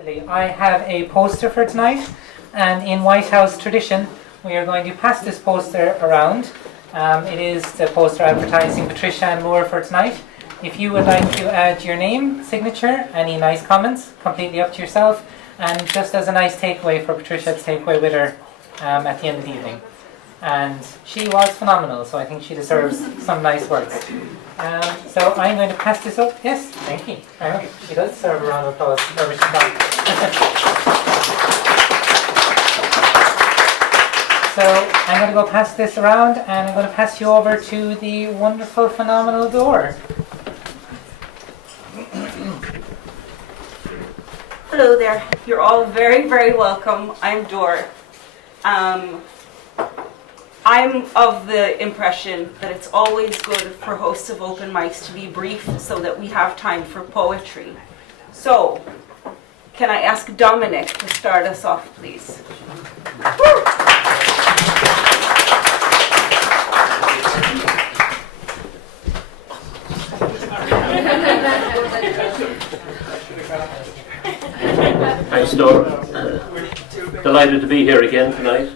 I have a poster for tonight, and in Whitehouse tradition, we are going to pass this poster around. It is the poster advertising Patricia Anne Moore for tonight. If you would like to add your name, signature, any nice comments, completely up to yourself, and just as a nice takeaway for Patricia to take away with her at the end of the evening. And she was phenomenal, so I think she deserves some nice words. So I'm going to pass this up. Yes, thank you. She does deserve a round of applause. Wherever she's gone. So I'm going to go pass this around, and I'm going to pass you over to the wonderful, phenomenal Dor. Hello there. You're all very, very welcome. I'm Dor. I'm of the impression that it's always good for hosts of open mics to be brief so that we have time for poetry. So, can I ask Dominic to start us off, please? Thanks, Dor. Delighted to be here again tonight.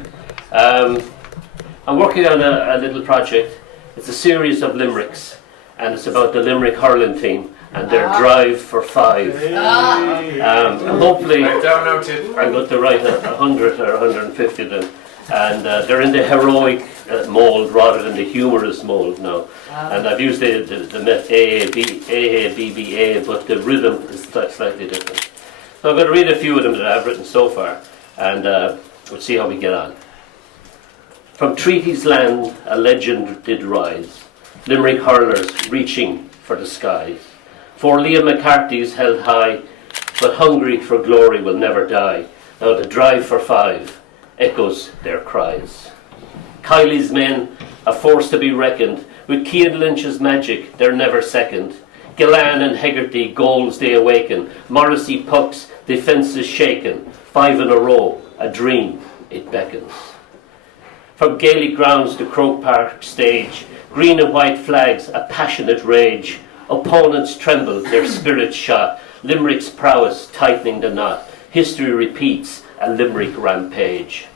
I'm working on a little project. It's a series of limericks, and it's about the Limerick hurling team and their drive for 5. And hopefully I'm going to write 100 or 150 of them, and they're in the heroic mould rather than the humorous mould now. And I've used the AABBA, but the rhythm is slightly different. So I'm going to read a few of them that I've written so far, and we'll see how we get on. From Treaty's land a legend did rise, Limerick hurlers reaching for the skies. For Liam McCarthy's held high, but hungry for glory will never die. Now the drive for 5 echoes their cries. Kiley's men, a force to be reckoned, with Cian Lynch's magic, they're never second. Gillan and Hegarty, goals they awaken. Morrissey pucks, defences shaken. 5 in a row, a dream, it beckons. From Gaelic grounds to Croke Park stage, green and white flags, a passionate rage. Opponents tremble, their spirits shot. Limerick's prowess tightening the knot. History repeats, a Limerick rampage.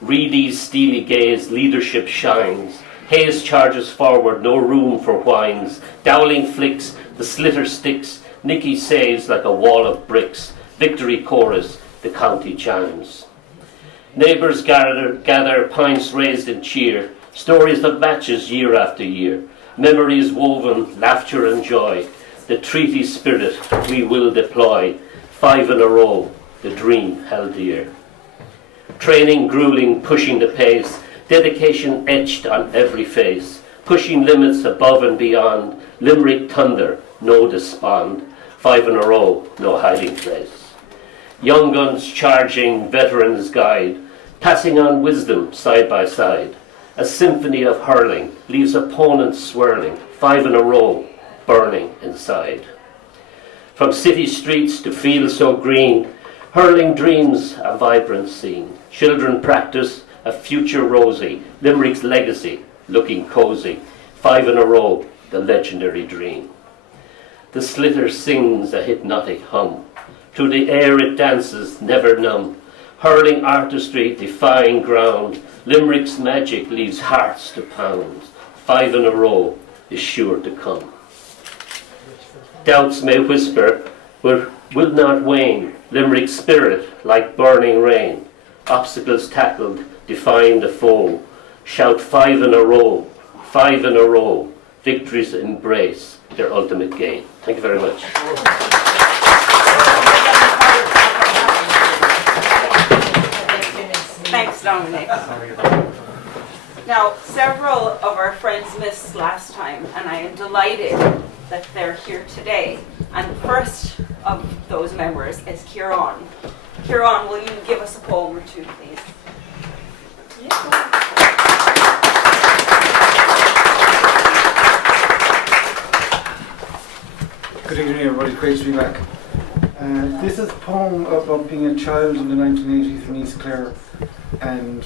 Reedy's steely gaze, leadership shines. Hayes charges forward, no room for whines. Dowling flicks, the slitter sticks. Nicky saves like a wall of bricks. Victory chorus, the county chimes. Neighbours gather, pints raised in cheer. Stories of matches year after year. Memories woven, laughter and joy. The treaty spirit we will deploy. 5 in a row, the dream held dear. Training grueling, pushing the pace. Dedication etched on every face. Pushing limits above and beyond. Limerick thunder, no despond. 5 in a row, no hiding place. Young guns charging, veterans guide. Passing on wisdom side by side. A symphony of hurling leaves opponents swirling. 5 in a row, burning inside. From city streets to fields so green, hurling dreams a vibrant scene. Children practice a future rosy. Limerick's legacy looking cozy. 5 in a row, the legendary dream. The slitter sings a hypnotic hum. Through the air it dances, never numb. Hurling artistry, defying ground. Limerick's magic leaves hearts to pound. 5 in a row is sure to come. Doubts may whisper, but will not wane. Limerick's spirit, like burning rain. Obstacles tackled, defying the foe. Shout 5 in a row, 5 in a row. Victories embrace their ultimate gain. Thank you very much. Thanks, Dominic. Now, several of our friends missed last time, and I am delighted that they're here today. And the first of those members is Kieran. Kieran, will you give us a poem or two, please? Good evening, everybody. Great to be back. This is a poem about being a child in the 1980s in East Clare and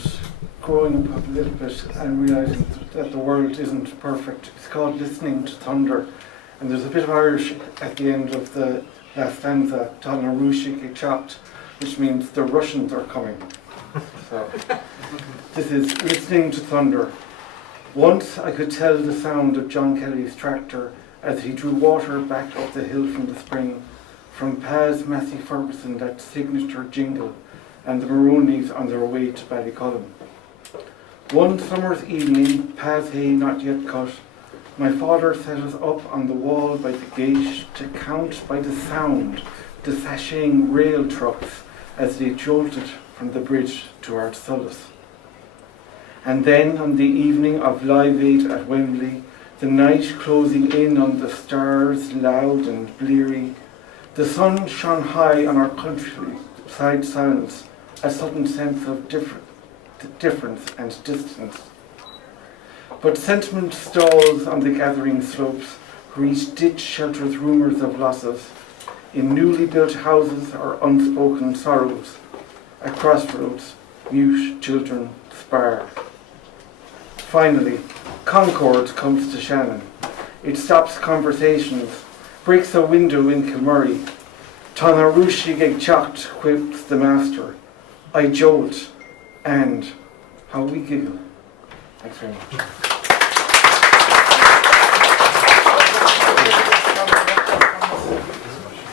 growing up a little bit and realising that the world isn't perfect. It's called Listening to Thunder, and there's a bit of Irish at the end of the Last stanza, Talnarushik chopped, which means the Russians are coming. So, this is listening to thunder. Once I could tell the sound of John Kelly's tractor as he drew water back up the hill from the spring, from Paz Massey Ferguson, that signature jingle, and the Maroonies on their way to Ballycullen. One summer's evening, Paz hay not yet cut, my father set us up on the wall by the gate to count by the sound the sashaying rail trucks as they jolted from the bridge towards Thulles. And then on the evening of Live 8 at Wembley, the night closing in on the stars loud and bleary, the sun shone high on our countryside silence, a sudden sense of difference and distance. But sentiment stalls on the gathering slopes, where each ditch shelters rumours of losses, in newly built houses or unspoken sorrows, at crossroads, mute children spar. Finally, Concord comes to Shannon. It stops conversations, breaks a window in Kilmurray. Tanarushi get chocked, quips the master. I jolt, and how we giggle. Thanks very much.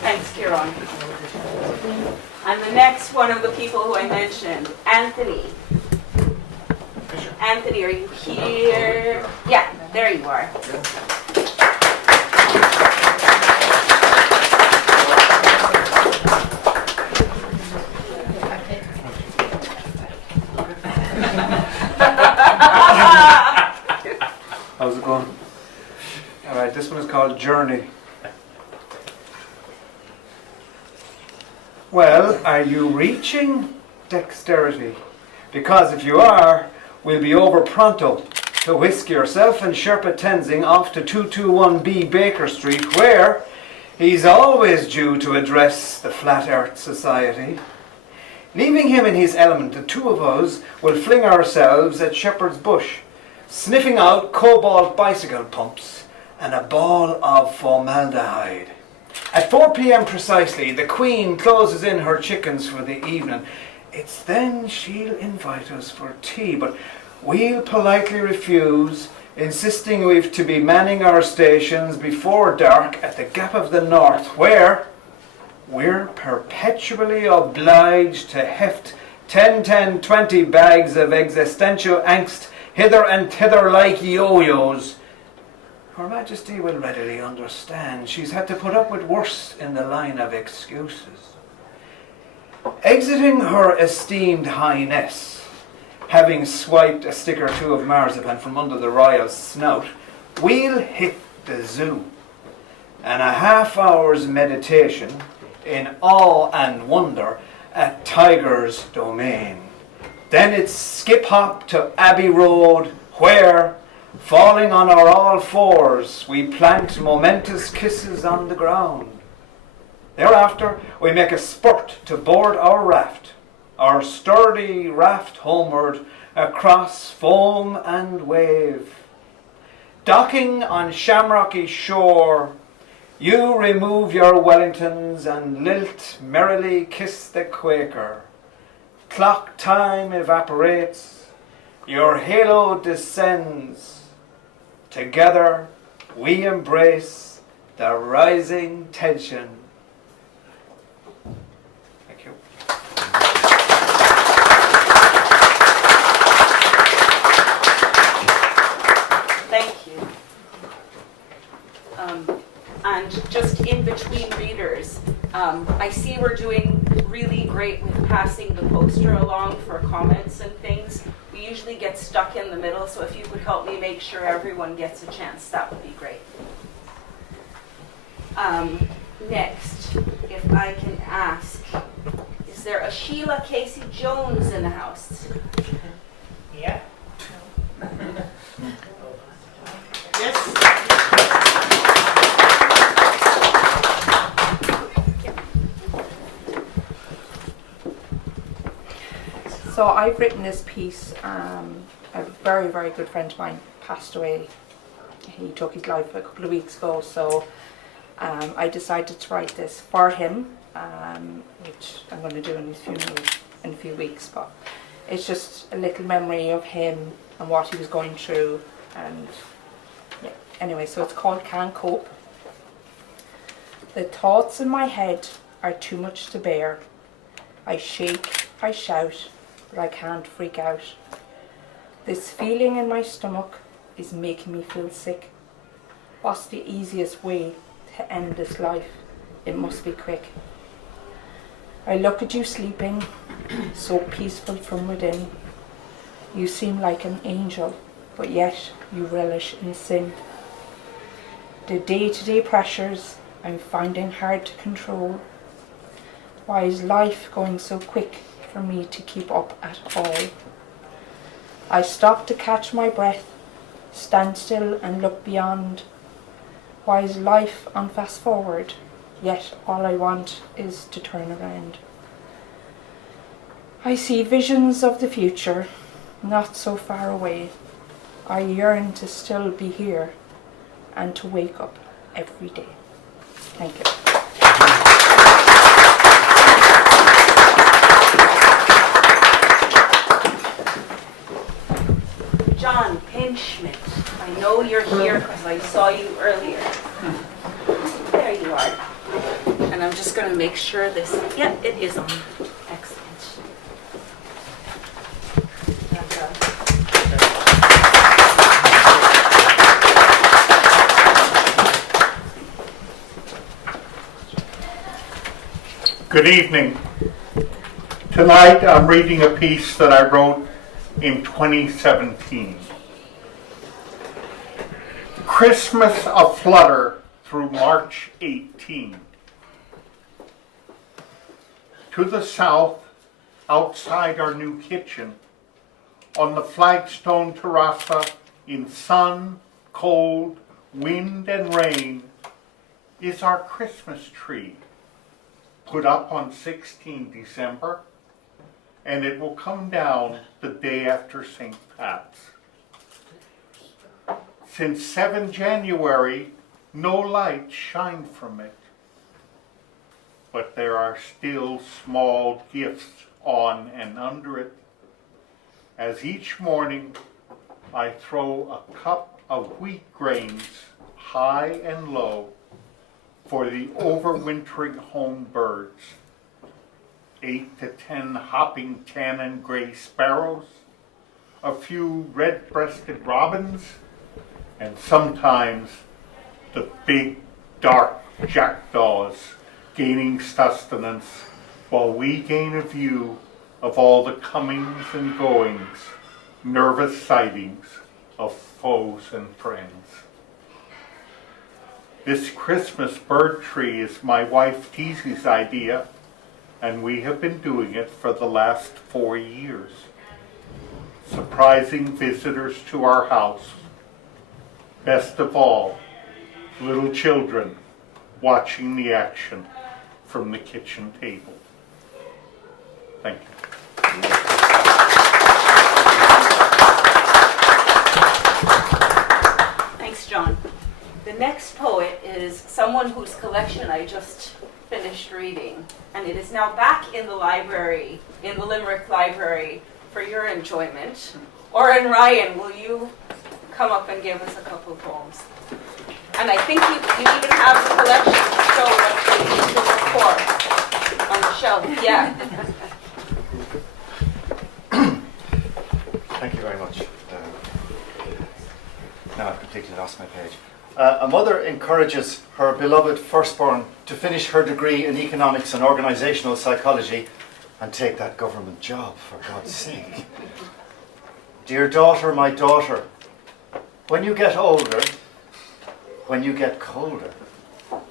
Thanks, Kieran. And the next one of the people who I mentioned, Anthony. Anthony, are you here? Yeah, there you are. How's it going? Alright, this one is called Journey. Well, are you reaching dexterity? Because if you are, we'll be over pronto to whisk yourself and Sherpa Tenzing off to 221B Baker Street, where he's always due to address the Flat Earth Society. Leaving him in his element, the two of us will fling ourselves at Shepherd's Bush, sniffing out cobalt bicycle pumps and a ball of formaldehyde. At 4 p.m. precisely, the Queen closes in her chickens for the evening. It's then she'll invite us for tea, but we'll politely refuse, insisting we've to be manning our stations before dark at the Gap of the North, where we're perpetually obliged to heft 10, 20 bags of existential angst hither and thither like yo-yos. Her Majesty will readily understand she's had to put up with worse in the line of excuses. Exiting her esteemed Highness, having swiped a stick or two of marzipan from under the royal snout, we'll hit the zoo. And a half-hour's meditation in awe and wonder at Tiger's Domain. Then it's skip-hop to Abbey Road, where, falling on our all fours, we plant momentous kisses on the ground. Thereafter, we make a spurt to board our sturdy raft homeward across foam and wave. Docking on Shamrocky shore, you remove your Wellingtons and lilt merrily kiss the Quaker. Clock time evaporates, your halo descends. Together we embrace the rising tension. Thank you. Thank you. And just in between readers, I see we're doing really great with passing the poster along for comments and things. We usually get stuck in the middle, so if you could help me make sure everyone gets a chance, that would be great. Next, if I can ask, is there a Sheila Casey Jones in the house? Yeah. Yes. So I've written this piece, a very, very good friend of mine passed away. He took his life a couple of weeks ago, so I decided to write this for him, which I'm going to do in his funeral in a few weeks, but it's just a little memory of him and what he was going through. And yeah, anyway, so it's called Can't Cope. The thoughts in my head are too much to bear. I shake, I shout, but I can't freak out. This feeling in my stomach is making me feel sick. What's the easiest way to end this life? It must be quick. I look at you sleeping, so peaceful from within. You seem like an angel, but yet you relish in sin. The day-to-day pressures I'm finding hard to control. Why is life going so quick for me to keep up at all? I stop to catch my breath, stand still and look beyond. Why is life on fast forward, yet all I want is to turn around? I see visions of the future, not so far away. I yearn to still be here and to wake up every day. Thank you. John Pinchmit, I know you're here because I saw you earlier. There you are. And I'm just going to make sure this, yeah, it is on. Excellent. Good evening. Tonight I'm reading a piece that I wrote in 2017. Christmas aflutter through March 18. To the south, outside our new kitchen, on the flagstone terraza, in sun, cold, wind and rain, is our Christmas tree, put up on 16 December, and it will come down the day after St. Pat's. Since 7 January, no lights shine from it, but there are still small gifts on and under it, as each morning I throw a cup of wheat grains high and low for the overwintering home birds, 8 to 10 hopping tan and gray sparrows, a few red-breasted robins, and sometimes the big dark jackdaws gaining sustenance while we gain a view of all the comings and goings, nervous sightings of foes and friends. This Christmas bird tree is my wife Teesy's idea, and we have been doing it for the last 4 years, surprising visitors to our house. Best of all, little children watching the action from the kitchen table. Thank you. Thanks, John. The next poet is someone whose collection I just finished reading, and it is now back in the library, in the Limerick Library, for your enjoyment. Oren Ryan, will you come up and give us a couple of poems? And I think you even have the collection to show what you before on the shelf. Yeah. Thank you very much. Now I've completely lost my page. A mother encourages her beloved firstborn to finish her degree in economics and organizational psychology and take that government job, for God's sake. Dear daughter, my daughter, when you get older, when you get colder,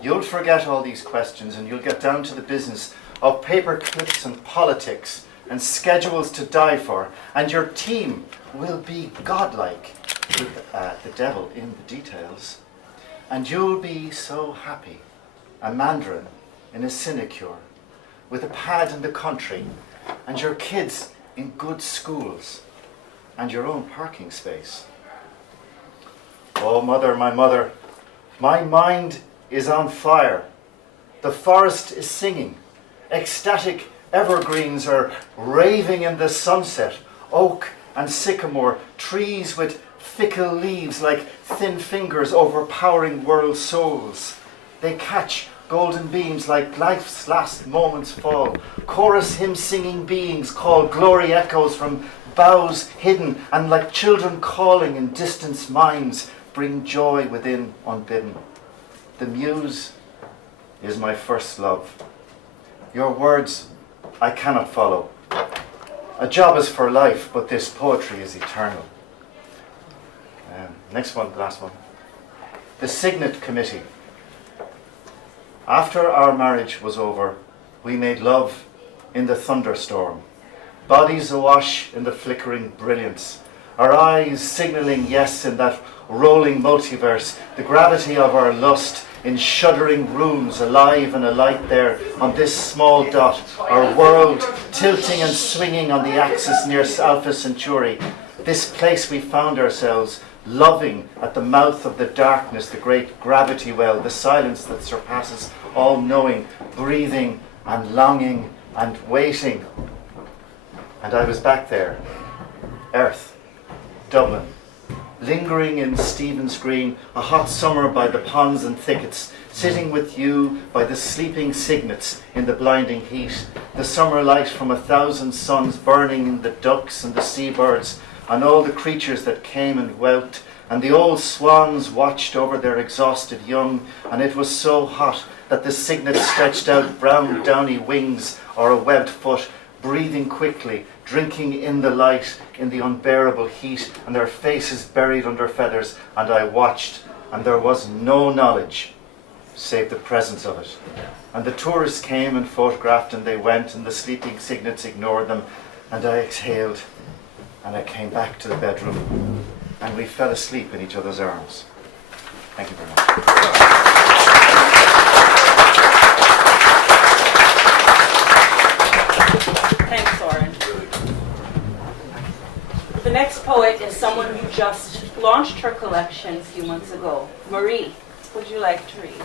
you'll forget all these questions and you'll get down to the business of paper clips and politics and schedules to die for, and your team will be godlike with the devil in the details. And you'll be so happy, a mandarin in a sinecure, with a pad in the country, and your kids in good schools, and your own parking space. Oh, mother, my mind is on fire. The forest is singing. Ecstatic evergreens are raving in the sunset. Oak and sycamore, trees with fickle leaves like thin fingers overpowering world souls. They catch golden beams like life's last moments fall. Chorus hymn-singing beings call glory echoes from boughs hidden, and like children calling in distant minds, bring joy within unbidden. The muse is my first love. Your words I cannot follow. A job is for life, but this poetry is eternal. Next one, the last one. The Signet Committee. After our marriage was over, we made love in the thunderstorm. Bodies awash in the flickering brilliance. Our eyes signalling yes in that rolling multiverse. The gravity of our lust in shuddering rooms, alive and alight there on this small dot. Our world tilting and swinging on the axis near Alpha Centauri. This place we found ourselves, loving at the mouth of the darkness, the great gravity well, the silence that surpasses all knowing, breathing and longing and waiting. And I was back there, Earth, Dublin, lingering in Stephen's Green, a hot summer by the ponds and thickets, sitting with you by the sleeping cygnets in the blinding heat, the summer light from 1,000 suns burning in the ducks and the seabirds, and all the creatures that came and whelped, and the old swans watched over their exhausted young, and it was so hot that the cygnets stretched out brown downy wings or a webbed foot, breathing quickly, drinking in the light, in the unbearable heat, and their faces buried under feathers, and I watched, and there was no knowledge, save the presence of it. And the tourists came and photographed, and they went, and the sleeping cygnets ignored them, and I exhaled, and I came back to the bedroom, and we fell asleep in each other's arms. Thank you very much. Thanks, Lauren. The next poet is someone who just launched her collection a few months ago. Marie, would you like to read?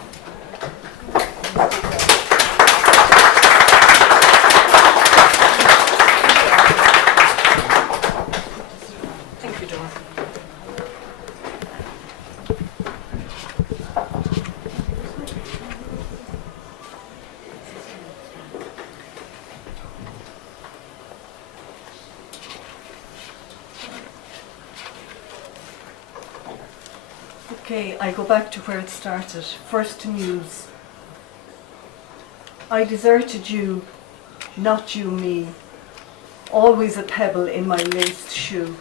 Thank you, Dawn. Okay, I go back to where it started. First to muse. I deserted you, not you me. Always a pebble in my laced shoe.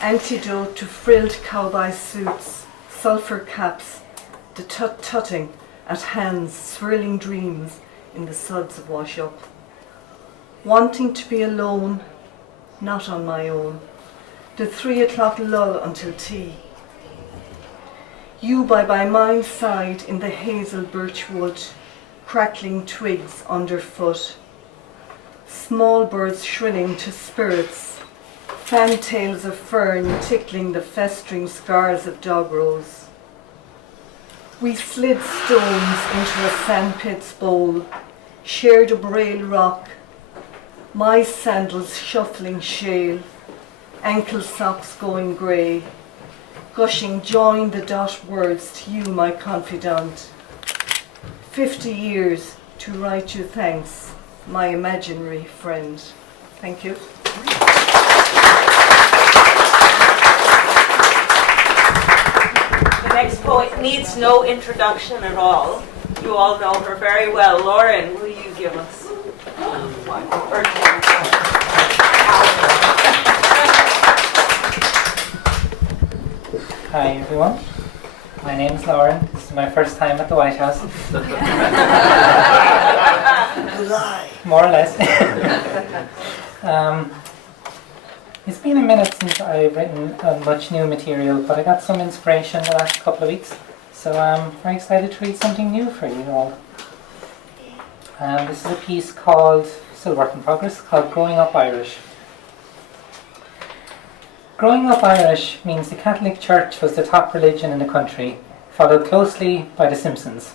Antidote to frilled cowboy suits, sulphur caps, the tut-tutting at hands, swirling dreams in the suds of wash up. Wanting to be alone, not on my own. The 3 o'clock lull until tea. You by my side in the hazel birch wood, crackling twigs underfoot. Small birds shrilling to spirits, fantails of fern tickling the festering scars of dog rose. We slid stones into a sandpit's bowl, shared a braille rock, my sandals shuffling shale, ankle socks going grey, gushing join the dot words to you, my confidant. 50 years to write you thanks, my imaginary friend. Thank you. The next poet needs no introduction at all. You all know her very well. Lauren, will you give us one or two? Hi everyone, my name is Lauren. This is my first time at the White House. More or less. It's been a minute since I've written much new material, but I got some inspiration the last couple of weeks, so I'm very excited to read something new for you all. This is a piece called, still work in progress, called Growing Up Irish. Growing up Irish means the Catholic Church was the top religion in the country, followed closely by The Simpsons,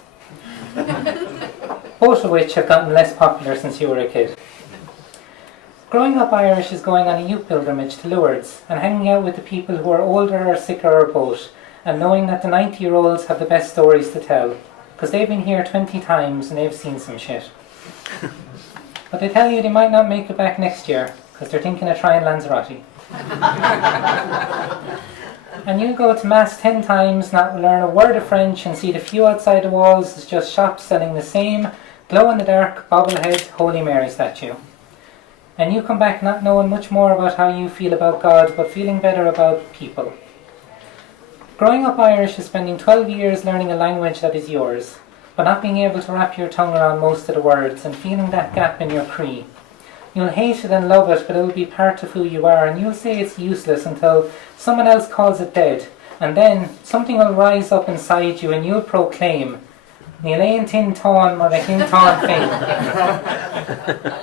both of which have gotten less popular since you were a kid. Growing up Irish is going on a youth pilgrimage to Lourdes and hanging out with the people who are older or sicker or both, and knowing that the 90-year-olds have the best stories to tell, because they've been here 20 times and they've seen some shit. But they tell you they might not make it back next year, because they're thinking of trying Lanzarote. And you go to Mass 10 times, not learn a word of French, and see the few outside the walls is just shops selling the same glow-in-the-dark bobblehead Holy Mary statue. And you come back not knowing much more about how you feel about God, but feeling better about people. Growing up Irish is spending 12 years learning a language that is yours, but not being able to wrap your tongue around most of the words and feeling that gap in your cree. You'll hate it and love it, but it will be part of who you are, and you'll say it's useless until someone else calls it dead, and then something will rise up inside you and you'll proclaim, Níl aon tin táin mar a tin táin féin.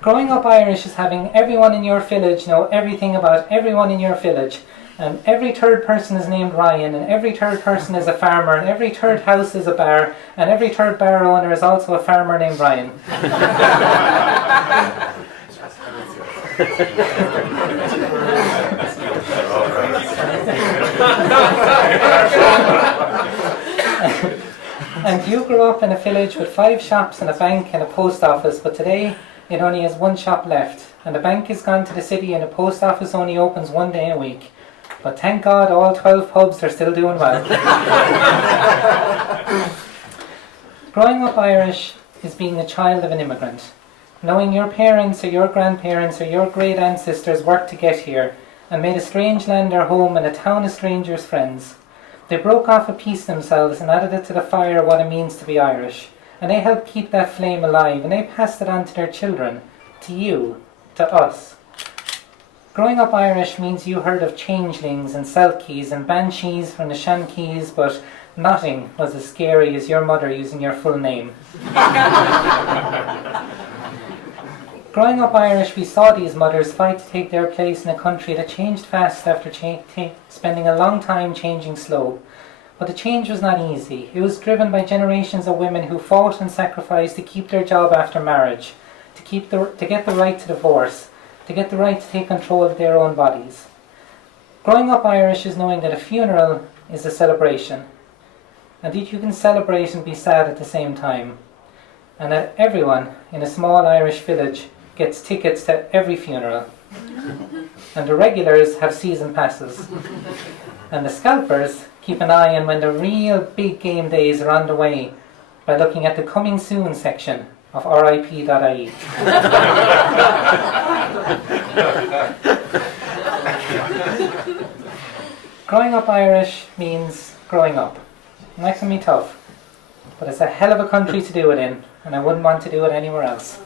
Growing up Irish is having everyone in your village know everything about everyone in your village, and every third person is named Ryan, and every third person is a farmer, and every third house is a bar, and every third bar owner is also a farmer named Ryan. And you grew up in a village with 5 shops and a bank and a post office, but today it only has 1 shop left, and the bank has gone to the city and the post office only opens 1 day a week. But thank God all 12 pubs are still doing well. Growing up Irish is being a child of an immigrant. Knowing your parents or your grandparents or your great ancestors worked to get here and made a strange land their home and a town of strangers' friends. They broke off a piece themselves and added it to the fire of what it means to be Irish. And they helped keep that flame alive, and they passed it on to their children, to you, to us. Growing up Irish means you heard of changelings and selkies and banshees from the Shankies, but nothing was as scary as your mother using your full name. Growing up Irish, we saw these mothers fight to take their place in a country that changed fast after spending a long time changing slow. But the change was not easy. It was driven by generations of women who fought and sacrificed to keep their job after marriage, to get the right to divorce, to get the right to take control of their own bodies. Growing up Irish is knowing that a funeral is a celebration, and that you can celebrate and be sad at the same time, and that everyone in a small Irish village gets tickets to every funeral, and the regulars have season passes, and the scalpers keep an eye on when the real big game days are on the way by looking at the coming soon section of RIP.ie. Growing up Irish means growing up. And that can be tough, but it's a hell of a country to do it in, and I wouldn't want to do it anywhere else.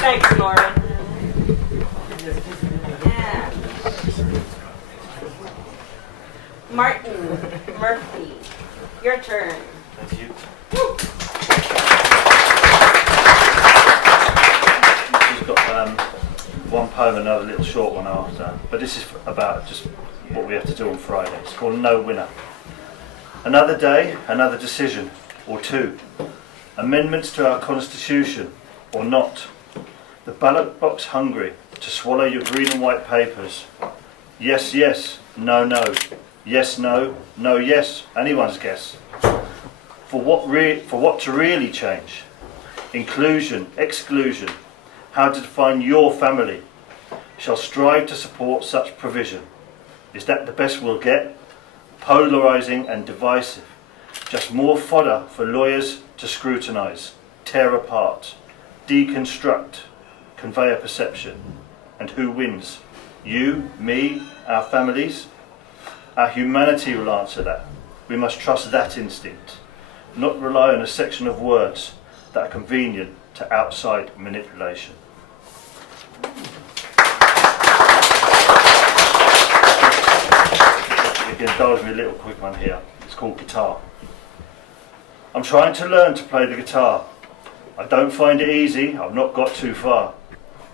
Thanks, Lauren. Yeah. Martin Murphy, your turn. Thank you. She's got one poem and another little short one after, but this is about just what we have to do on Friday. It's called No Winner. Another day, another decision, or two. Amendments to our constitution, or not. The ballot box hungry to swallow your green and white papers. Yes, yes, no, no. Yes, no, no, yes. Anyone's guess. For what to really change? Inclusion, exclusion. How to define your family? Shall strive to support such provision. Is that the best we'll get? Polarising and divisive. Just more fodder for lawyers to scrutinise, tear apart, deconstruct, convey a perception. And who wins? You, me, our families? Our humanity will answer that. We must trust that instinct, not rely on a section of words that are convenient to outside manipulation. You can indulge me a little quick one here. It's called Guitar. I'm trying to learn to play the guitar. I don't find it easy, I've not got too far.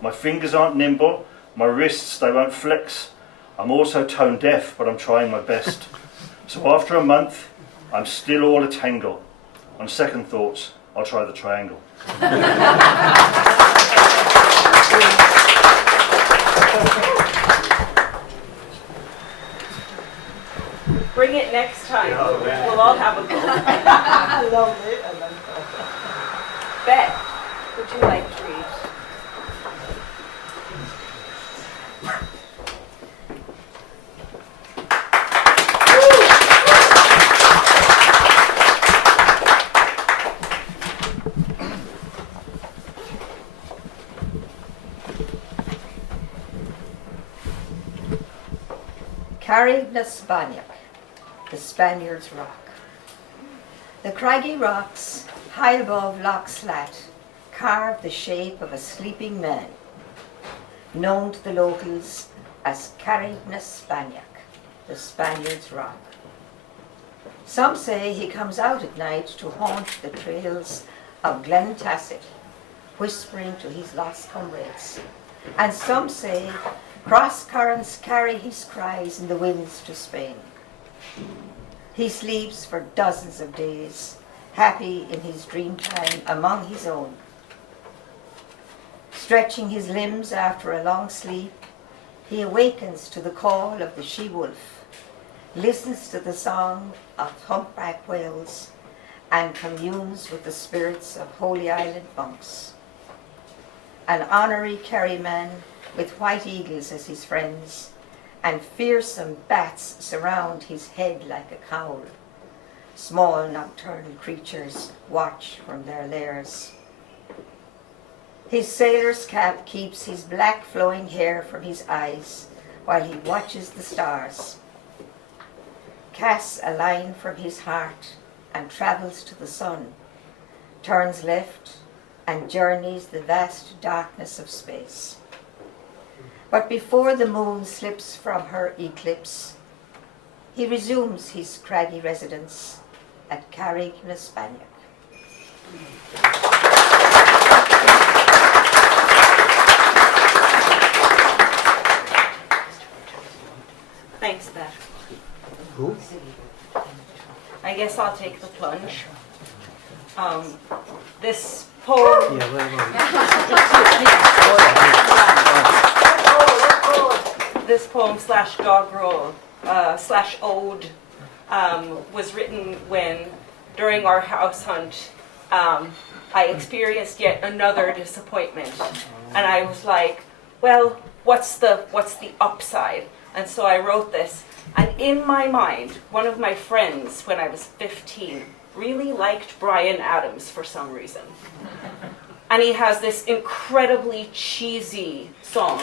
My fingers aren't nimble, my wrists, they won't flex. I'm also tone deaf, but I'm trying my best. So after a month, I'm still all a tangle. On second thoughts, I'll try the triangle. Bring it next time. We'll all have a go. Beth, would you like to read? Cherished, the Spaniard's Rock. The craggy rocks, high above Loch Slat, carve the shape of a sleeping man, known to the locals as Cherished, the Spaniard's Rock. Some say he comes out at night to haunt the trails of Glen Tacit, whispering to his lost comrades. And some say cross currents carry his cries in the winds to Spain. He sleeps for dozens of days, happy in his dream time among his own. Stretching his limbs after a long sleep, he awakens to the call of the she-wolf, listens to the song of humpback whales, and communes with the spirits of Holy Island monks. An honorary Kerryman with white eagles as his friends, and fearsome bats surround his head like a cowl. Small nocturnal creatures watch from their lairs. His sailor's cap keeps his black flowing hair from his eyes while he watches the stars, casts a line from his heart and travels to the sun, turns left and journeys the vast darkness of space. But before the moon slips from her eclipse, he resumes his craggy residence at Carrick na Spaniard. Thanks, Beth. I guess I'll take the plunge. This poem. This poem slash doggerel slash ode was written when, during our house hunt, I experienced yet another disappointment, and I was like, well, what's the upside? And so I wrote this, and in my mind, one of my friends when I was 15 really liked Bryan Adams for some reason. And he has this incredibly cheesy song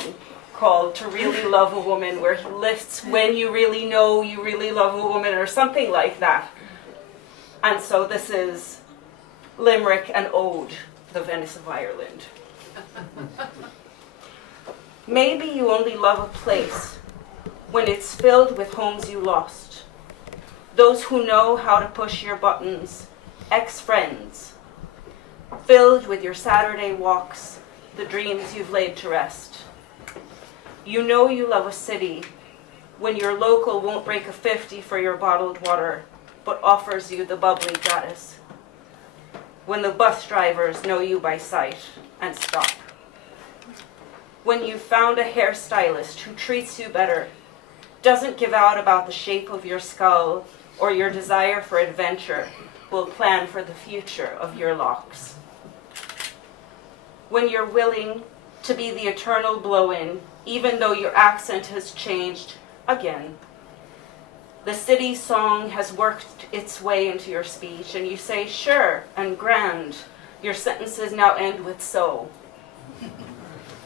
called To Really Love a Woman, where he lists when you really know you really love a woman, or something like that. And so this is Limerick and Ode, the Venice of Ireland. Maybe you only love a place when it's filled with homes you lost, those who know how to push your buttons, ex-friends, filled with your Saturday walks, the dreams you've laid to rest. You know you love a city when your local won't break a 50 for your bottled water, but offers you the bubbly gratis. When the bus drivers know you by sight and stop. When you've found a hairstylist who treats you better, doesn't give out about the shape of your skull or your desire for adventure, will plan for the future of your locks. When you're willing to be the eternal blow-in, even though your accent has changed again. The city song has worked its way into your speech, and you say sure and grand. Your sentences now end with so.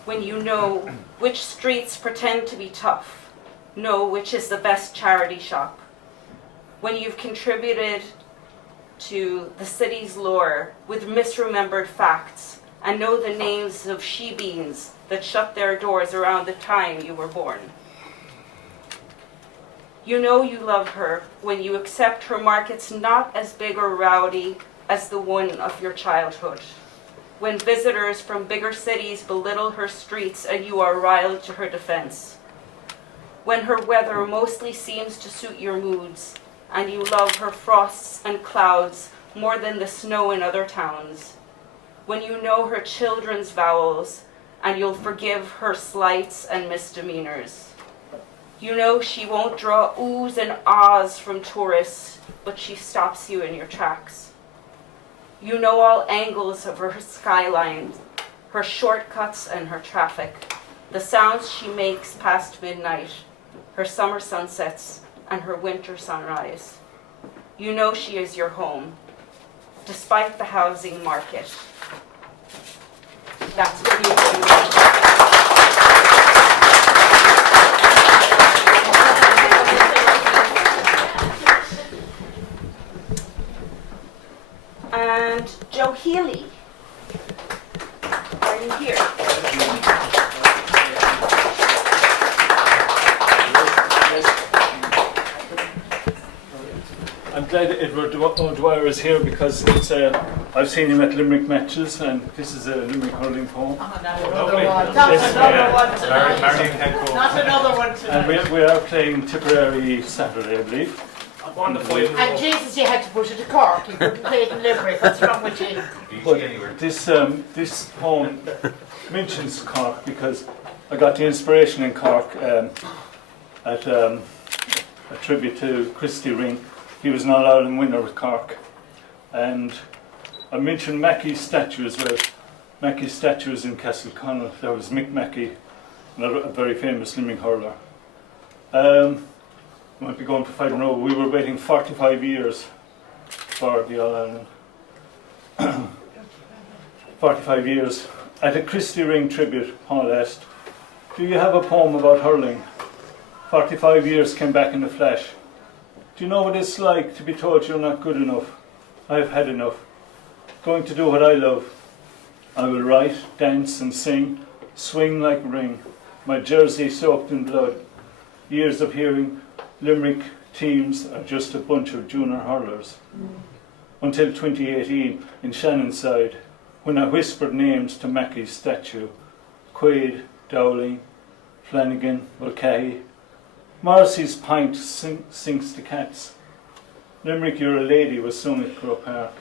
When you know which streets pretend to be tough, know which is the best charity shop. When you've contributed to the city's lore with misremembered facts, and know the names of she-beans that shut their doors around the time you were born. You know you love her when you accept her markets not as big or rowdy as the one of your childhood, when visitors from bigger cities belittle her streets and you are riled to her defense. When her weather mostly seems to suit your moods and you love her frosts and clouds more than the snow in other towns. When you know her children's vowels and you'll forgive her slights and misdemeanors. You know she won't draw oohs and ahs from tourists, but she stops you in your tracks. You know all angles of her skyline, her shortcuts and her traffic, the sounds she makes past midnight, her summer sunsets and her winter sunrise. You know she is your home, despite the housing market. That's what you do. And Joe Healy, are you here? I'm glad Edward O'Dwyer is here because it's, I've seen him at Limerick matches, and this is a Limerick hurling poem. Not another one tonight. Not another one tonight. And we are playing Tipperary Saturday, I believe. Wonderful. And Jesus, you had to push it to Cork. You couldn't play it in Limerick. What's wrong with you? But this poem mentions Cork because I got the inspiration in Cork at a tribute to Christy Ring. He was an All-Ireland winner with Cork. And I mentioned Mackey's statue as well. Mackey's statue is in Castleconnell. There was Mick Mackey, a very famous Limerick hurler. Might be going for 5 in a row. We were waiting 45 years for the All-Ireland. 45 years. At a Christy Ring tribute, Paul asked, "Do you have a poem about hurling? 45 years came back in a flash. Do you know what it's like to be told you're not good enough? I've had enough. Going to do what I love. I will write, dance and sing, swing like ring, my jersey soaked in blood. Years of hearing Limerick teams are just a bunch of junior hurlers. Until 2018 in Shannonside, when I whispered names to Mackey's statue, Quaid, Dowling, Flanagan, Mulcahy. Morrissey's pint sinks to cats. Limerick, you're a lady was sung at Croke Park.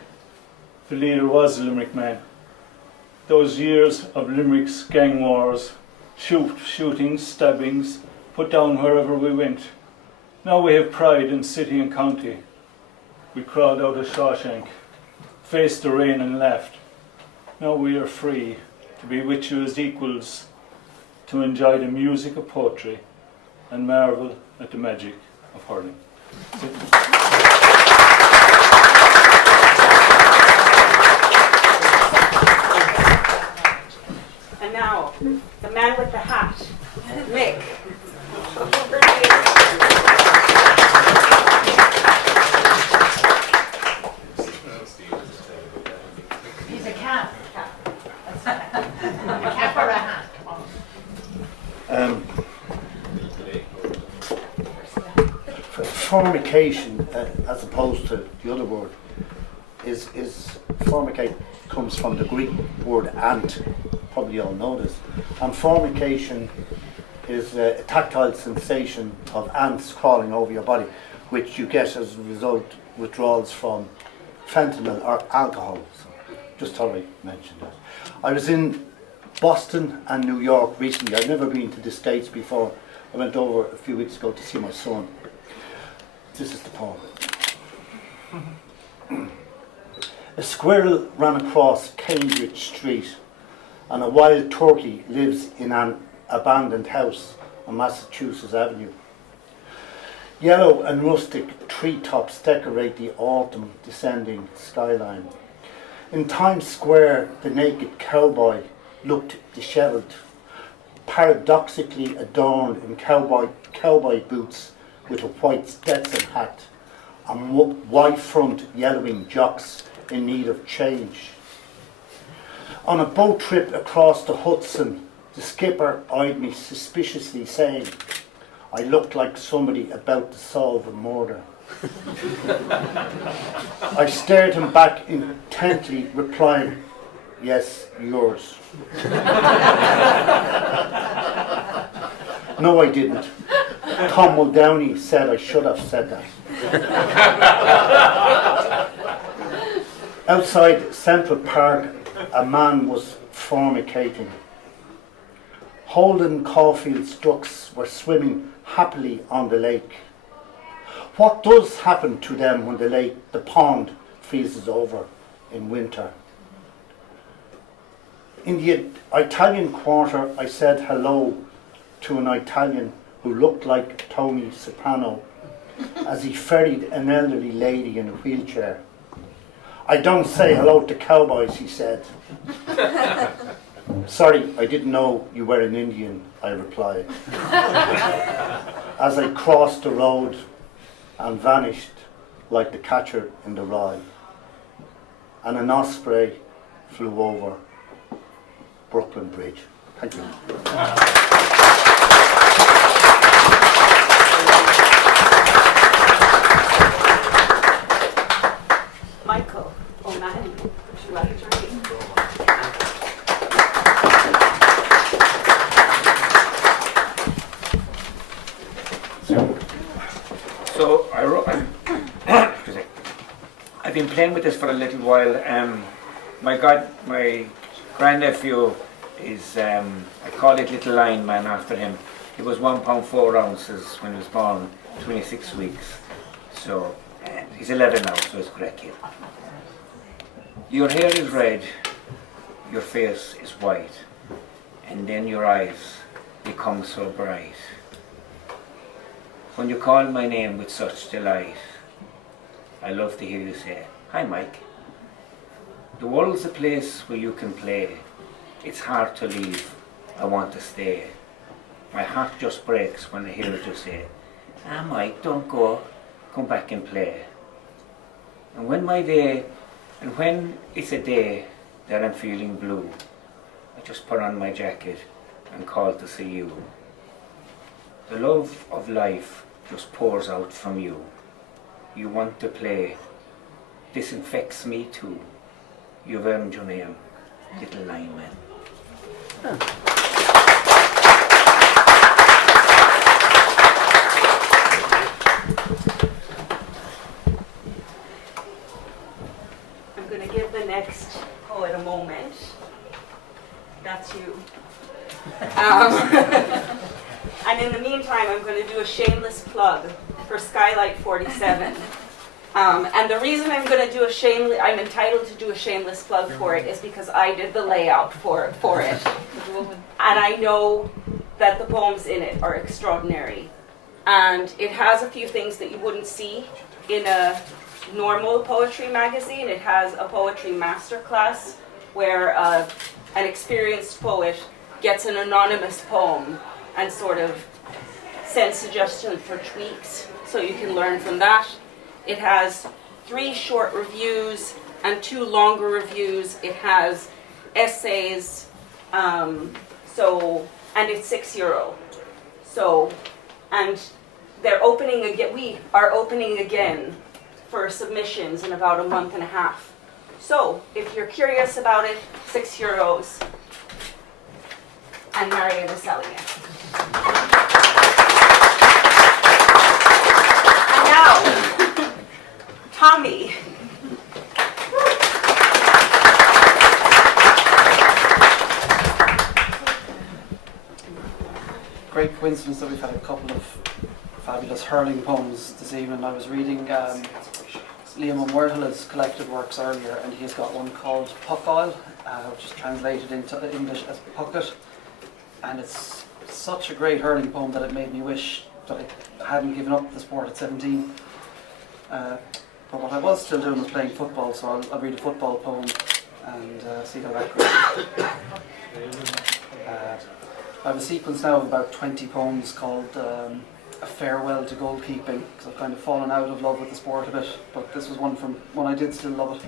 The leader was a Limerick man. Those years of Limerick's gang wars, shootings, stabbings, put down wherever we went. Now we have pride in city and county. We crawled out of Shawshank, faced the rain and laughed. Now we are free to be with you as equals, to enjoy the music of poetry and marvel at the magic of hurling." And now, the man with the hat, Mick. He's a cat. A cap or a hat? Come on. Formication, as opposed to the other word, is formicate comes from the Greek word ant. Probably all know this. And formication is a tactile sensation of ants crawling over your body, which you get as a result withdrawals from fentanyl or alcohol. So just thought I'd mention that. I was in Boston and New York recently. I'd never been to the States before. I went over a few weeks ago to see my son. This is the poem. A squirrel ran across Cambridge Street, and a wild turkey lives in an abandoned house on Massachusetts Avenue. Yellow and rustic treetops decorate the autumn descending skyline. In Times Square, the naked cowboy looked dishevelled, paradoxically adorned in cowboy boots with a white Stetson hat and white front yellowing jocks in need of change. On a boat trip across the Hudson, the skipper eyed me suspiciously, saying I looked like somebody about to solve a murder. I stared him back intently, replying, Yes, yours. No, I didn't. Tom Muldowney said I should have said that. Outside Central Park, a man was fornicating. Holden Caulfield's ducks were swimming happily on the lake. What does happen to them when the pond freezes over in winter? In the Italian Quarter, I said hello to an Italian who looked like Tony Soprano as he ferried an elderly lady in a wheelchair. I don't say hello to cowboys, he said. Sorry, I didn't know you were an Indian, I replied. As I crossed the road and vanished like the catcher in the rye. And an osprey flew over Brooklyn Bridge. Thank you. Michael O'Mahony, would you like to read? So I wrote. I've been playing with this for a little while. My grandnephew is. I call it Little Lion Man after him. He was 1 pound 4 ounces when he was born, 26 weeks. So he's 11 now, so he's a great kid. Your hair is red, your face is white, and then your eyes become so bright. When you call my name with such delight, I love to hear you say, "Hi Mike." The world's a place where you can play. It's hard to leave, I want to stay. My heart just breaks when I hear you say, "Ah Mike, don't go, come back and play." And when it's a day that I'm feeling blue, I just put on my jacket and call to see you. The love of life just pours out from you. You want to play. This infects me too. You've earned your name, Little Lion Man. I'm going to give the next poet a moment. That's you. And in the meantime, I'm going to do a shameless plug for Skylight 47. And the reason I'm going to do I'm entitled to do a shameless plug for it is because I did the layout for it. And I know that the poems in it are extraordinary. And it has a few things that you wouldn't see in a normal poetry magazine. It has a poetry masterclass where an experienced poet gets an anonymous poem and sort of sends suggestions for tweaks, so you can learn from that. It has 3 short reviews and 2 longer reviews. It has essays, and it's €6. So, and they're opening again. We are opening again for submissions in about a month and a half. So, if you're curious about it, €6, and Marion is selling it. And now, Tommy. Great coincidence that we've had a couple of fabulous hurling poems this evening. I was reading Liam O'Murhala's collected works earlier, and he's got one called Puck Oil, which is translated into English as Pucket. And it's such a great hurling poem that it made me wish that I hadn't given up the sport at 17. But what I was still doing was playing football, so I'll read a football poem and see how that goes. I have a sequence now of about 20 poems called A Farewell to Goalkeeping, because I've kind of fallen out of love with the sport a bit, but this was one from when I did still love it.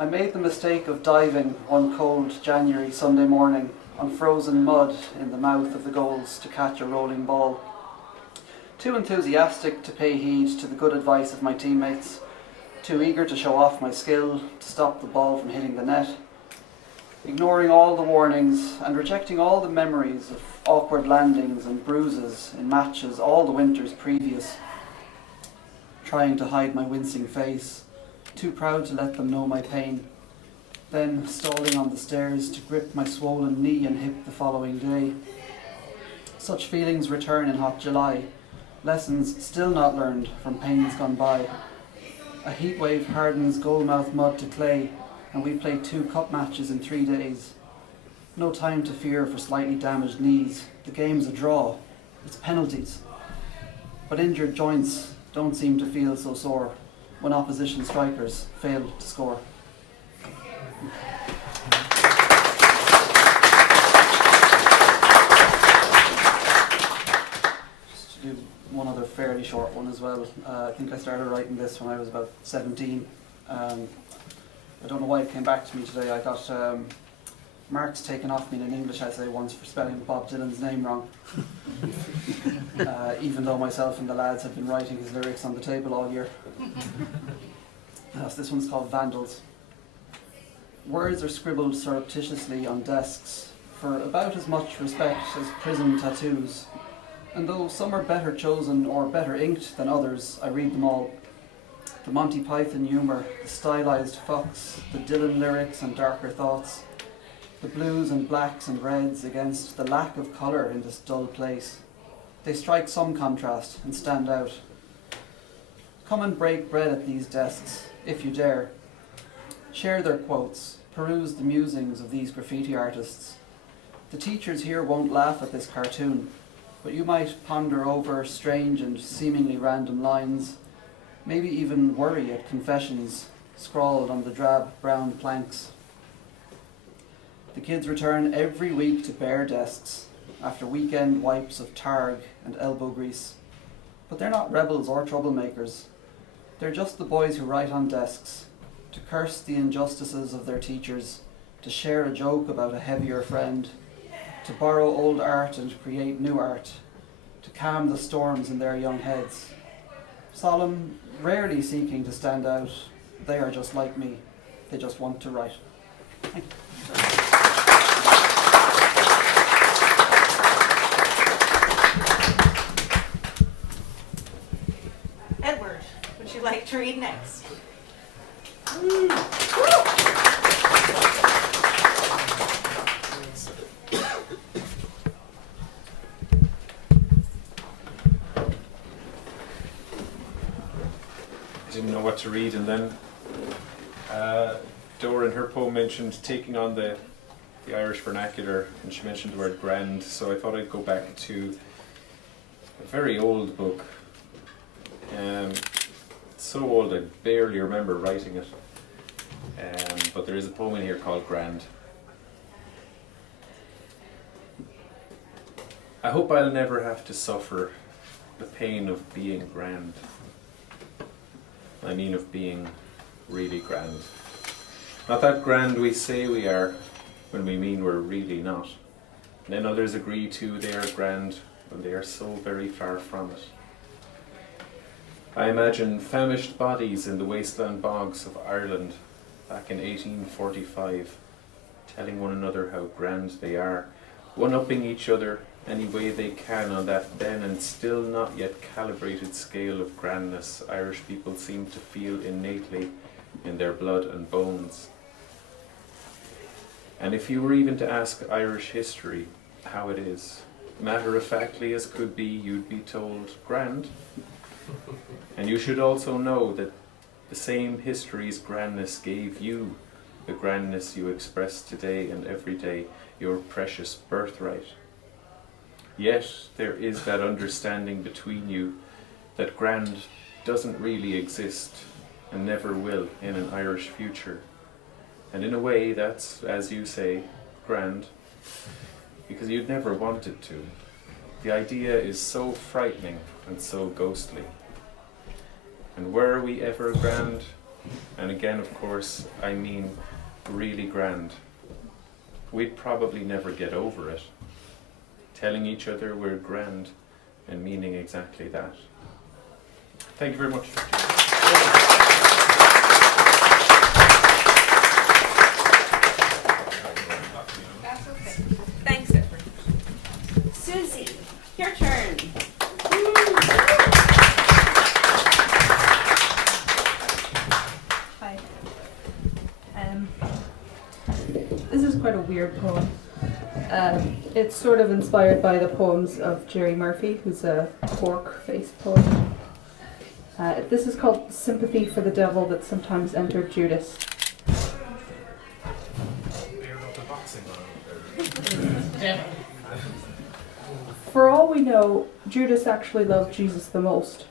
I made the mistake of diving one cold January Sunday morning on frozen mud in the mouth of the goals to catch a rolling ball. Too enthusiastic to pay heed to the good advice of my teammates, too eager to show off my skill, to stop the ball from hitting the net, ignoring all the warnings and rejecting all the memories of awkward landings and bruises in matches all the winters previous, trying to hide my wincing face, too proud to let them know my pain, then stalling on the stairs to grip my swollen knee and hip the following day. Such feelings return in hot July, lessons still not learned from pains gone by. A heat wave hardens goalmouth mud to clay, and we play 2 cup matches in 3 days. No time to fear for slightly damaged knees. The game's a draw. It's penalties. But injured joints don't seem to feel so sore when opposition strikers fail to score. Just to do one other fairly short one as well. I think I started writing this when I was about 17. I don't know why it came back to me today. I got marks taken off me in an English essay once for spelling Bob Dylan's name wrong. Even though myself and the lads had been writing his lyrics on the table all year. So this one's called Vandals. Words are scribbled surreptitiously on desks for about as much respect as prison tattoos. And though some are better chosen or better inked than others, I read them all. The Monty Python humour, the stylized fox, the Dylan lyrics and darker thoughts, the blues and blacks and reds against the lack of colour in this dull place. They strike some contrast and stand out. Come and break bread at these desks, if you dare. Share their quotes, peruse the musings of these graffiti artists. The teachers here won't laugh at this cartoon, but you might ponder over strange and seemingly random lines, maybe even worry at confessions scrawled on the drab brown planks. The kids return every week to bare desks after weekend wipes of targ and elbow grease. But they're not rebels or troublemakers. They're just the boys who write on desks, to curse the injustices of their teachers, to share a joke about a heavier friend, to borrow old art and create new art, to calm the storms in their young heads. Solemn, rarely seeking to stand out, they are just like me. They just want to write. Thank you. Edward, would you like to read next? Didn't know what to read, and then Dora in her poem mentioned taking on the Irish vernacular, and she mentioned the word grand, so I thought I'd go back to a very old book. So old I barely remember writing it, but there is a poem in here called Grand. I hope I'll never have to suffer the pain of being grand. I mean of being really grand. Not that grand we say we are, when we mean we're really not. And then others agree too they are grand when they are so very far from it. I imagine famished bodies in the wasteland bogs of Ireland back in 1845, telling one another how grand they are, one-upping each other any way they can on that then and still not yet calibrated scale of grandness Irish people seem to feel innately in their blood and bones. And if you were even to ask Irish history how it is, matter-of-factly as could be, you'd be told grand. And you should also know that the same history's grandness gave you the grandness you express today and every day, your precious birthright. Yet there is that understanding between you that grand doesn't really exist and never will in an Irish future. And in a way that's, as you say, grand, because you'd never wanted to. The idea is so frightening and so ghostly. And were we ever grand, and again of course I mean really grand, we'd probably never get over it, telling each other we're grand and meaning exactly that. Thank you very much. weird poem. It's sort of inspired by the poems of Jerry Murphy, who's a pork-faced poet. This is called Sympathy for the Devil That Sometimes Entered Judas. For all we know, Judas actually loved Jesus the most.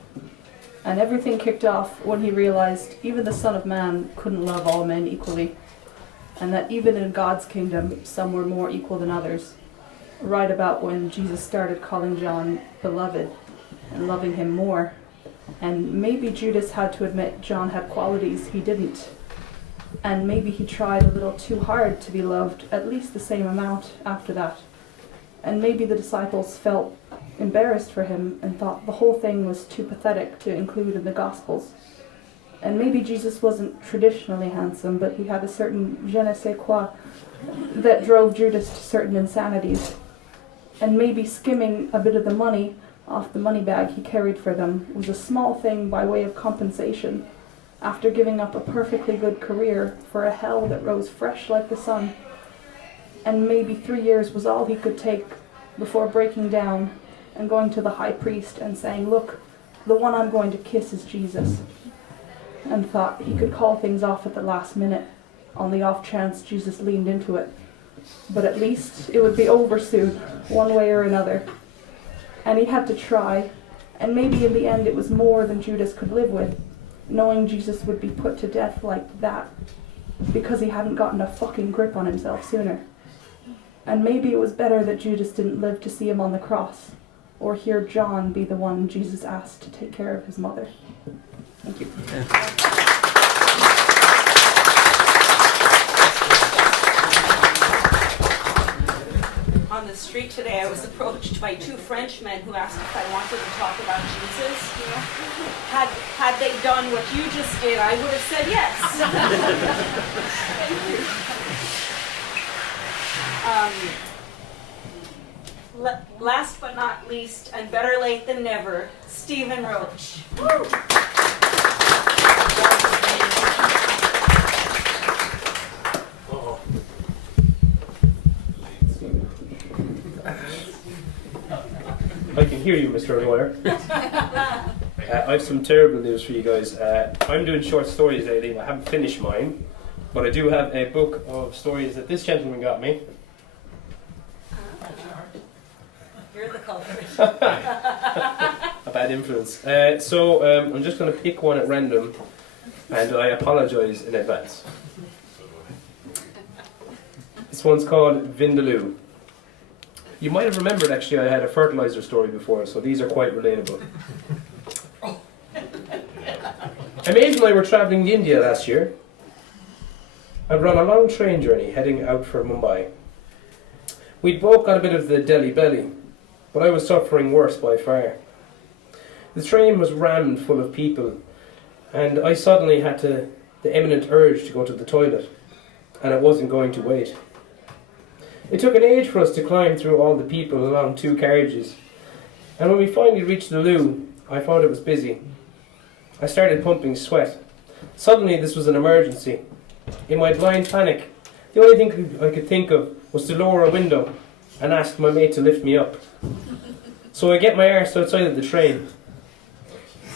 And everything kicked off when he realized even the Son of Man couldn't love all men equally, and that even in God's kingdom, some were more equal than others. Right about when Jesus started calling John beloved and loving him more. And maybe Judas had to admit John had qualities he didn't. And maybe he tried a little too hard to be loved at least the same amount after that. And maybe the disciples felt embarrassed for him and thought the whole thing was too pathetic to include in the Gospels. And maybe Jesus wasn't traditionally handsome, but he had a certain je ne sais quoi that drove Judas to certain insanities. And maybe skimming a bit of the money off the money bag he carried for them was a small thing by way of compensation after giving up a perfectly good career for a hell that rose fresh like the sun. And maybe 3 years was all he could take before breaking down and going to the high priest and saying, "Look, the one I'm going to kiss is Jesus." And thought he could call things off at the last minute on the off chance Jesus leaned into it. But at least it would be over soon, one way or another. And he had to try, and maybe in the end it was more than Judas could live with, knowing Jesus would be put to death like that because he hadn't gotten a fucking grip on himself sooner. And maybe it was better that Judas didn't live to see him on the cross, or hear John be the one Jesus asked to take care of his mother. Thank you. On the street today, I was approached by two Frenchmen who asked if I wanted to talk about Jesus. Had they done what you just did, I would have said yes. Last but not least, and better late than never, Stephen Roach. I can hear you, Mr. Lawyer. I have some terrible news for you guys. I'm doing short stories lately. I haven't finished mine, but I do have a book of stories that this gentleman got me. You're the culprit. A bad influence. So I'm just going to pick one at random, and I apologise in advance. This one's called Vindaloo. You might have remembered actually I had a fertilizer story before, so these are quite relatable. Amaze and I were travelling to India last year. I'd run a long train journey heading out for Mumbai. We'd both got a bit of the Delhi belly, but I was suffering worse by far. The train was rammed full of people, and I suddenly had the imminent urge to go to the toilet, and I wasn't going to wait. It took an age for us to climb through all the people along 2 carriages, and when we finally reached the loo, I found it was busy. I started pumping sweat. Suddenly this was an emergency. In my blind panic, the only thing I could think of was to lower a window and ask my mate to lift me up. So I get my arse outside of the train.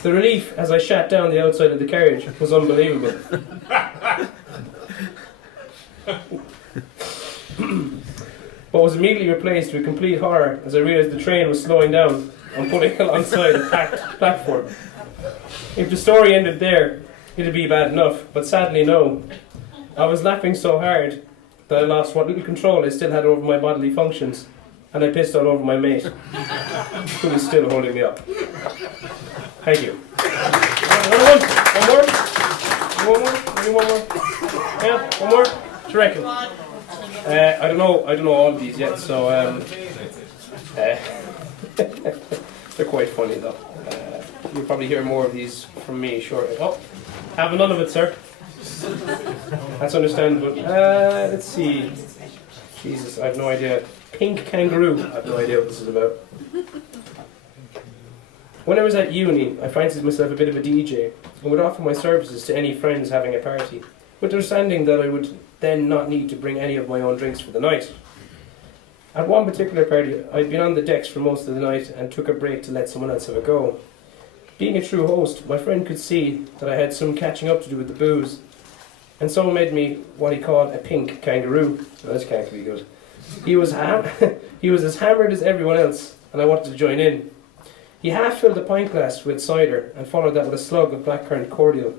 The relief as I shat down the outside of the carriage was unbelievable. But was immediately replaced with complete horror as I realised the train was slowing down and pulling alongside a packed platform. If the story ended there, it'd be bad enough, but sadly no. I was laughing so hard that I lost what little control I still had over my bodily functions, and I pissed all over my mate, who was still holding me up. Thank you. One more? Maybe one more? Yeah, one more? What do you reckon? I don't know all of these yet, so they're quite funny though. You'll probably hear more of these from me shortly. Oh, have none of it, sir. That's understandable. Let's see. Jesus, I have no idea. Pink kangaroo. I have no idea what this is about. When I was at uni, I fancied myself a bit of a DJ and would offer my services to any friends having a party, with the understanding that I would then not need to bring any of my own drinks for the night. At one particular party, I'd been on the decks for most of the night and took a break to let someone else have a go. Being a true host, my friend could see that I had some catching up to do with the booze, and so made me what he called a pink kangaroo. Oh, this can't be good. He was as hammered as everyone else, and I wanted to join in. He half filled a pint glass with cider and followed that with a slug of blackcurrant cordial.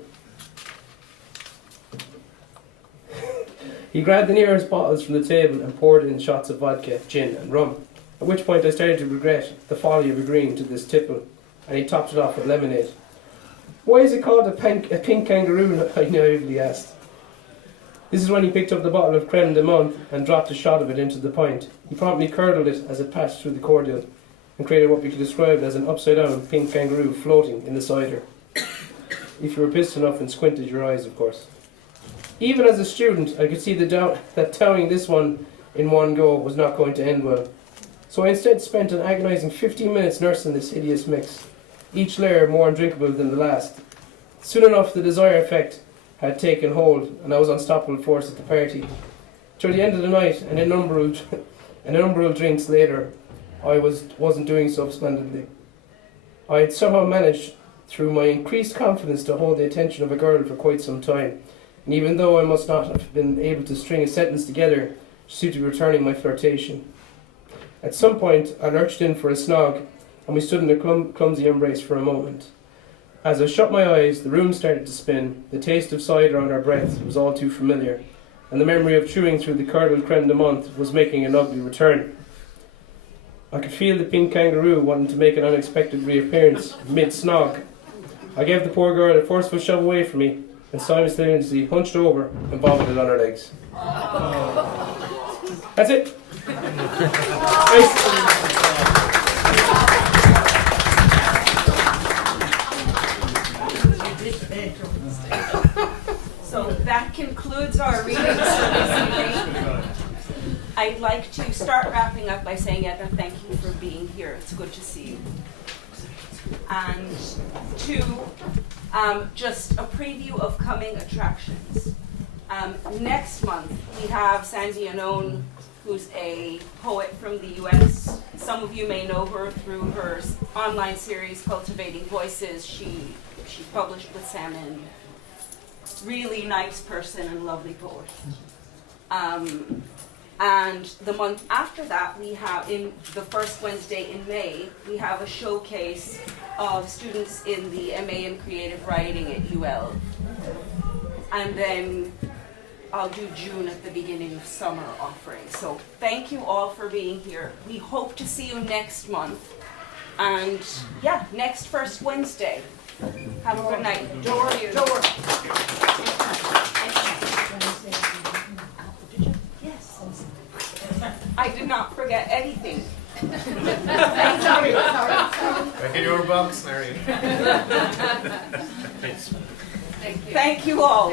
He grabbed the nearest bottles from the table and poured in shots of vodka, gin and rum, at which point I started to regret the folly of agreeing to this tipple, and he topped it off with lemonade. "Why is it called a pink kangaroo?" I naively asked. This is when he picked up the bottle of creme de menthe and dropped a shot of it into the pint. He promptly curdled it as it passed through the cordial and created what we could describe as an upside-down pink kangaroo floating in the cider. If you were pissed enough and squinted your eyes, of course. Even as a student, I could see that towing this one in one go was not going to end well. So I instead spent an agonising 15 minutes nursing this hideous mix, each layer more undrinkable than the last. Soon enough, the desired effect had taken hold, and I was unstoppable force at the party. Toward the end of the night, and innumerable drinks later, I wasn't doing so splendidly. I had somehow managed, through my increased confidence, to hold the attention of a girl for quite some time, and even though I must not have been able to string a sentence together, she seemed to be returning my flirtation. At some point, I lurched in for a snog, and we stood in a clumsy embrace for a moment. As I shut my eyes, the room started to spin, the taste of cider on our breath was all too familiar, and the memory of chewing through the curdled creme de menthe was making an ugly return. I could feel the pink kangaroo wanting to make an unexpected reappearance mid-snog. I gave the poor girl a forceful shove away from me, and simultaneously hunched over and vomited on her legs. That's it. So that concludes our readings for this evening. I'd like to start wrapping up by saying, Edna, thank you for being here. It's good to see you. And two, just a preview of coming attractions. Next month, we have Sandy Yannone, who's a poet from the US. Some of you may know her through her online series, Cultivating Voices. She published with Salmon. Really nice person and lovely poet. And the month after that, we have, in the first Wednesday in May, we have a showcase of students in the MA in Creative Writing at UL. And then I'll do June at the beginning of summer offering. So thank you all for being here. We hope to see you next month. And yeah, next first Wednesday. Have a good night. Door. Yes. I did not forget anything. Sorry. Back in your box, Mary. Thank you all.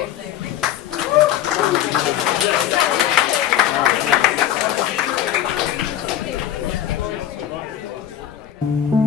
Thank you.